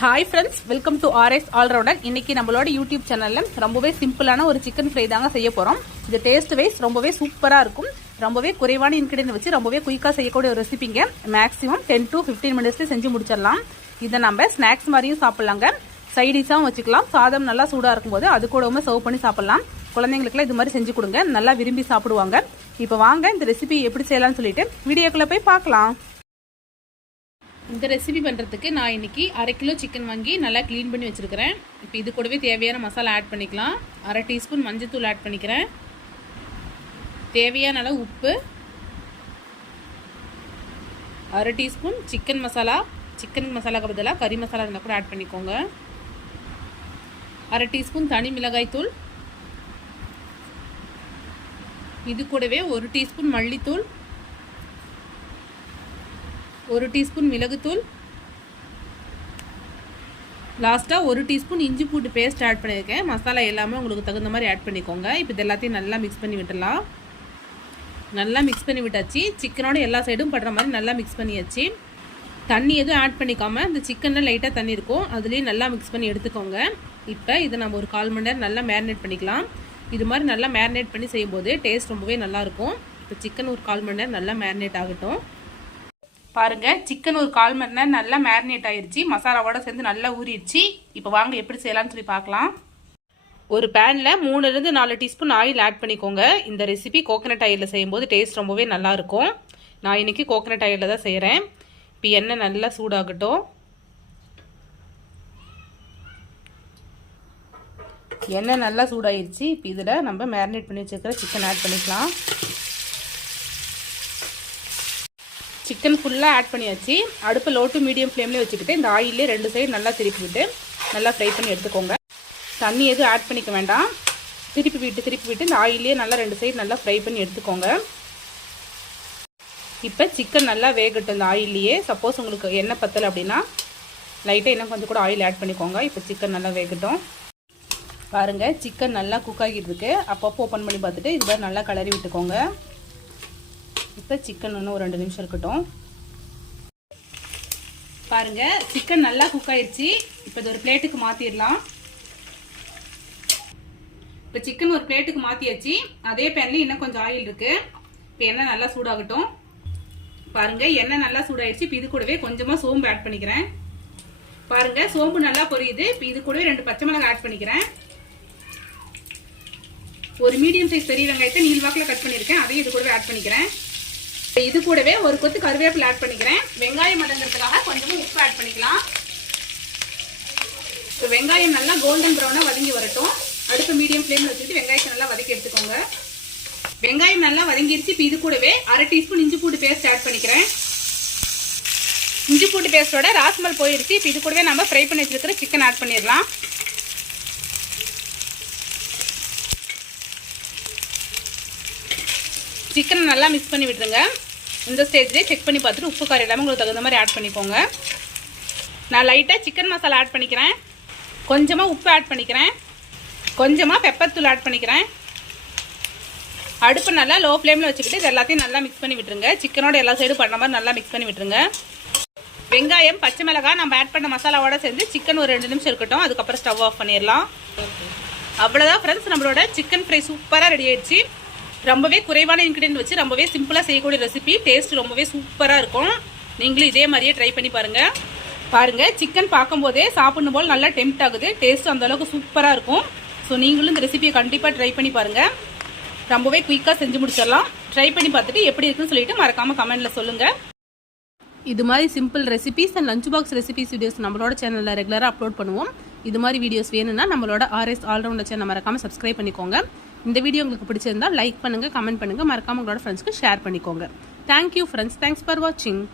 Hi friends, welcome to RS Allrounder. இன்னைக்கு நம்மளோட YouTube சேனல்ல ரொம்பவே சிம்பிளான ஒரு சிக்கன் ஃப்ரை தாங்க செய்ய போறோம். இது டேஸ்ட் வைஸ் ரொம்பவே சூப்பரா இருக்கும். ரொம்பவே குறைவான இன்கிரியன்ட் வச்சு ரொம்பவே குயிக்கா செய்யக்கூடிய ஒரு ரெசிபிங்க. மேக்ஸிமம் 10 to 15 மினிட்ஸ்ல செஞ்சு முடிச்சிடலாம். இதை நம்ம ஸ்நாக்ஸ் மாதிரியும் சாப்பிடலாங்க, சைடிஷாவும் வச்சுக்கலாம். சாதம் நல்லா சூடா இருக்கும்போது அது கூடவுமே சர்வ் பண்ணி சாப்பிடலாம். குழந்தைங்களுக்குலாம் இது மாதிரி செஞ்சு கொடுங்க, நல்லா விரும்பி சாப்பிடுவாங்க. இப்போ வாங்க இந்த ரெசிபி எப்படி செய்யலாம்னு சொல்லிட்டு வீடியோக்குள்ள போய் பார்க்கலாம். இந்த ரெசிபி பண்ணுறதுக்கு நான் இன்றைக்கி 1/2 கிலோ சிக்கன் வாங்கி நல்லா க்ளீன் பண்ணி வச்சுருக்கிறேன். இப்போ இது கூடவே தேவையான மசாலா ஆட் பண்ணிக்கலாம். 1/2 டீஸ்பூன் மஞ்சள்தூள் ஆட் பண்ணிக்கிறேன். தேவையான அளவு உப்பு, 1/2 டீஸ்பூன் சிக்கன் மசாலா. சிக்கன் மசாலாக்கு பதிலாக கறி மசாலா இருந்தால் கூட ஆட் பண்ணிக்கோங்க. 1/2 டீஸ்பூன் தனி மிளகாய் தூள். இது கூடவே 1 டீஸ்பூன் மல்லித்தூள், 1 டீஸ்பூன் மிளகுத்தூள், லாஸ்ட்டாக 1 டீஸ்பூன் இஞ்சி பூண்டு பேஸ்ட் ஆட் பண்ணியிருக்கேன். மசாலா எல்லாமே உங்களுக்கு தகுந்த மாதிரி ஆட் பண்ணிக்கோங்க. இப்போ இது எல்லாத்தையும் நல்லா மிக்ஸ் பண்ணி விட்டுடலாம். நல்லா மிக்ஸ் பண்ணி விட்டாச்சு. சிக்கனோட எல்லா சைடும் படுற மாதிரி நல்லா மிக்ஸ் பண்ணியாச்சு. தண்ணி எதுவும் ஆட் பண்ணிக்காமல் இந்த சிக்கனில் லைட்டாக தண்ணி இருக்கும், அதுலேயும் நல்லா மிக்ஸ் பண்ணி எடுத்துக்கோங்க. இப்போ இதை நம்ம ஒரு 1/4 மணி நேரம் நல்லா மேரினேட் பண்ணிக்கலாம். இது மாதிரி நல்லா மேரினேட் பண்ணி செய்யும்போது டேஸ்ட் ரொம்பவே நல்லாயிருக்கும். இப்போ சிக்கன் ஒரு 1/4 மணி நேரம் நல்லா மேரினேட் ஆகட்டும். பாருங்க, சிக்கன் ஒரு 1/4 மணி நேரம் நல்லா மேரினேட் ஆயிடுச்சு. மசாலாவோட சேர்ந்து நல்லா ஊறிடுச்சு. இப்போ வாங்க எப்படி செய்யலாம்னு சொல்லி பார்க்கலாம். ஒரு பேனில் 3 to 4 டீஸ்பூன் ஆயில் ஆட் பண்ணிக்கோங்க. இந்த ரெசிபி கோகனட் ஆயிலில் செய்யும்போது டேஸ்ட் ரொம்பவே நல்லா இருக்கும். நான் இன்னைக்கு கோகனட் ஆயிலில் தான் செய்கிறேன். இப்போ எண்ணெய் நல்லா சூடாகட்டும். எண்ணெய் நல்லா சூடாயிருச்சு. இப்போ இதில் நம்ம மேரினேட் பண்ணி வச்சுருக்கிற சிக்கன் ஆட் பண்ணிக்கலாம். சிக்கன் ஃபுல்லாக ஆட் பண்ணியாச்சு. அடுப்பு லோ டு மீடியம் ஃப்ளேம்லேயே வச்சுக்கிட்டு இந்த ஆயிலே 2 சைடு நல்லா திருப்பி விட்டு நல்லா ஃப்ரை பண்ணி எடுத்துக்கோங்க. தண்ணி எதுவும் ஆட் பண்ணிக்க வேண்டாம். திருப்பி விட்டு இந்த ஆயிலே நல்லா 2 சைடு நல்லா ஃப்ரை பண்ணி எடுத்துக்கோங்க. இப்போ சிக்கன் நல்லா வேகட்டும் இந்த ஆயிலேயே. சப்போஸ் உங்களுக்கு எண்ணெய் பத்தலை அப்படின்னா லைட்டாக இன்னும் கொஞ்சம் கூட ஆயில் ஆட் பண்ணிக்கோங்க. இப்போ சிக்கன் நல்லா வேகட்டும். பாருங்கள், சிக்கன் நல்லா குக் ஆகிட்டு இருக்கு. அப்பப்போ ஓப்பன் பண்ணி பார்த்துட்டு இது மாதிரி நல்லா கிளறி விட்டுக்கோங்க. இப்போ சிக்கன் இன்னும் ஒரு 2 நிமிஷம் இருக்கட்டும். பாருங்க, சிக்கன் நல்லா குக் ஆயிடுச்சு. இப்போ இது ஒரு பிளேட்டுக்கு மாற்றிடலாம். இப்போ சிக்கன் ஒரு பிளேட்டுக்கு மாற்றியாச்சு. அதே பேன்ல இன்னும் கொஞ்சம் ஆயில் இருக்கு. இப்போ எண்ணெய் நல்லா சூடாகட்டும். பாருங்க, எண்ணெய் நல்லா சூடாயிடுச்சு. இப்போ இது கூடவே கொஞ்சமாக சோம்பு ஆட் பண்ணிக்கிறேன். பாருங்க, சோம்பு நல்லா பொரியுது. இப்போ இது கூடவே 2 பச்சை மிளகாய் ஆட் பண்ணிக்கிறேன். ஒரு மீடியம் சைஸ் பெரிய வெங்காயத்தை நீள்வாக்கில் கட் பண்ணியிருக்கேன், அதையும் இது கூடவே ஆட் பண்ணிக்கிறேன். இது கூடவே ஒரு கொத்து கருவேப்பிலை ஆட் பண்ணிக்கிறேன். வெங்காயம் மடங்கிறதுக்காக கொஞ்சமாக உப்பு ஆட் பண்ணிக்கலாம். வெங்காயம் நல்லா கோல்டன் ப்ரௌனாக வதங்கி வரட்டும். அடுப்பு மீடியம் ஃப்ளேமில் வச்சுட்டு வெங்காயத்தை நல்லா வதக்கி எடுத்துக்கோங்க. வெங்காயம் நல்லா வதங்கிடுச்சு. இப்போ இது கூடவே 1/2 டீஸ்பூன் இஞ்சி பூண்டு பேஸ்ட் ஆட் பண்ணிக்கிறேன். இஞ்சி பூண்டு பேஸ்டோட ராஸ்மல் போயிடுச்சு. இப்போ இது கூடவே நம்ம ஃப்ரை பண்ணி வச்சிருக்கிற சிக்கன் ஆட் பண்ணிடலாம். சிக்கன் நல்லா மிக்ஸ் பண்ணி விட்டுருங்க. இந்த ஸ்டேஜ்லேயே செக் பண்ணி பார்த்துட்டு உப்பு காரம் எல்லாமே உங்களுக்கு தகுந்த மாதிரி ஆட் பண்ணிக்கோங்க. நான் லைட்டாக சிக்கன் மசாலா ஆட் பண்ணிக்கிறேன். கொஞ்சமாக உப்பு ஆட் பண்ணிக்கிறேன். கொஞ்சமாக பெப்பர் தூள் ஆட் பண்ணிக்கிறேன். அடுப்பு நல்லா லோ ஃப்ளேமில் வச்சுக்கிட்டு இது எல்லாத்தையும் நல்லா மிக்ஸ் பண்ணி விட்டுருங்க. சிக்கனோட எல்லா சைடும் பண்ண மாதிரி நல்லா மிக்ஸ் பண்ணி விட்டுருங்க. வெங்காயம் பச்சை மிளகாய் நம்ம ஆட் பண்ண மசாலாவோட சேர்ந்து சிக்கன் ஒரு 2 நிமிஷம் இருக்கட்டும். அதுக்கப்புறம் ஸ்டவ் ஆஃப் பண்ணிடலாம். அவ்வளோதான் ஃப்ரெண்ட்ஸ், நம்மளோட சிக்கன் ஃப்ரை சூப்பராக ரெடி ஆயிடுச்சு. ரொம்பவே குறைவான இன்கிரியன்ட் வச்சு ரொம்பவே சிம்பிளாக செய்யக்கூடிய ரெசிபி. டேஸ்ட் ரொம்பவே சூப்பராக இருக்கும். நீங்களும் இதே மாதிரியே ட்ரை பண்ணி பாருங்கள். சிக்கன் பார்க்கும்போதே சாப்பிடும் போல் நல்லா டெம்ப்ட் ஆகுது. டேஸ்ட் அந்த அளவுக்கு சூப்பராக இருக்கும். ஸோ நீங்களும் இந்த ரெசிபியை கண்டிப்பாக ட்ரை பண்ணி பாருங்கள். ரொம்பவே குயிக்காக செஞ்சு முடிச்சிடலாம். ட்ரை பண்ணி பார்த்துட்டு எப்படி இருக்குன்னு சொல்லிட்டு மறக்காமல் கமெண்ட்டில் சொல்லுங்கள். இது மாதிரி simple recipes and lunch box recipes videos நம்மளோட சேனலில் ரெகுலராக அப்லோட் பண்ணுவோம். இது மாதிரி வீடியோஸ் வேணும்னா நம்மளோட ஆர்எஸ் ஆல்ரவுண்டர் சேனல் மறக்காமல் சப்ஸ்கிரைப் பண்ணிக்கோங்க. இந்த வீடியோ உங்களுக்கு பிடிச்சிருந்தா லைக் பண்ணுங்கள், கமெண்ட் பண்ணுங்கள், மறக்காமல் உங்களோட ஃப்ரெண்ட்ஸ்க்கு ஷேர் பண்ணிக்கோங்க. தேங்க்யூ ஃப்ரெண்ட்ஸ், தேங்க்ஸ் ஃபார் வாட்சிங்.